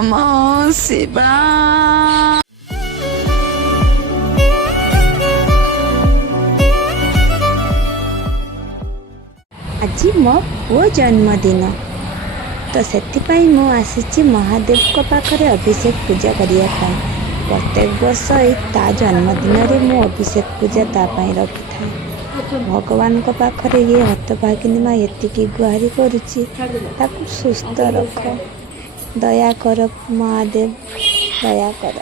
नमः शिवाय। आज मो पुओ जन्मदिन तो से मु आसी महादेव को पाखरे अभिषेक पूजा करने। प्रत्येक वर्ष ता जन्मदिन में मु अभिषेक पूजा तापाई रखी था। भगवान को पाखरे ये हतभागिनी माँ एतिकी गुहारी करुच्ची, ताकू सुस्थ रख, दया कर महादेव, दया कर।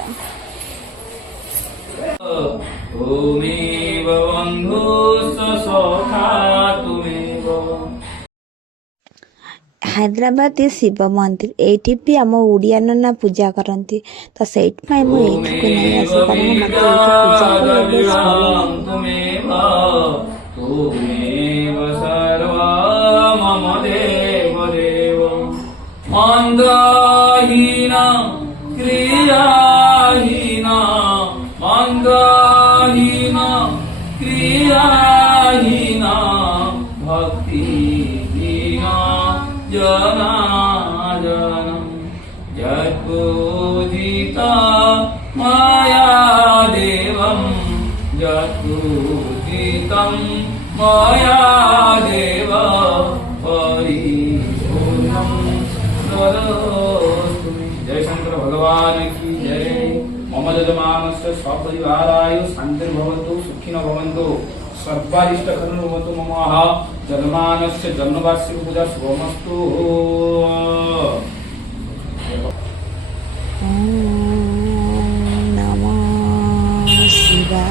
हैदराबाद शिव मंदिर ये भी आम ओडिया नना पूजा करती, तो से मुझे नहीं आस कारण मत पूजा जनार्दनं जत्पूजिता माया देवं जत्पूजितं माया देव परिपूर्णं करोतु मे। जय शंकर भगवान की जय। मम यजमानस्य सपरिवाराय शान्तिर्भवतु सुखिनो भवन्तु सर्वारिष्टकरणं भवतु। मम जन्मानस्य जन्मवार्षिक पूजा शुभमस्तु। नमः शिवाय।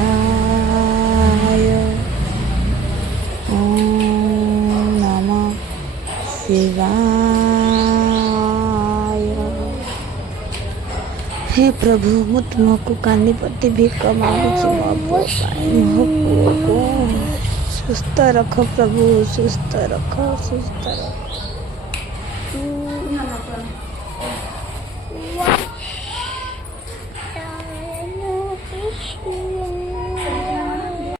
नमः शिवाय। हे प्रभु मु तुमको कानीपति भिक मांगुची, मो पुओ को सुस्थ रख प्रभु, सुस्थ रख, सुस्थ रख।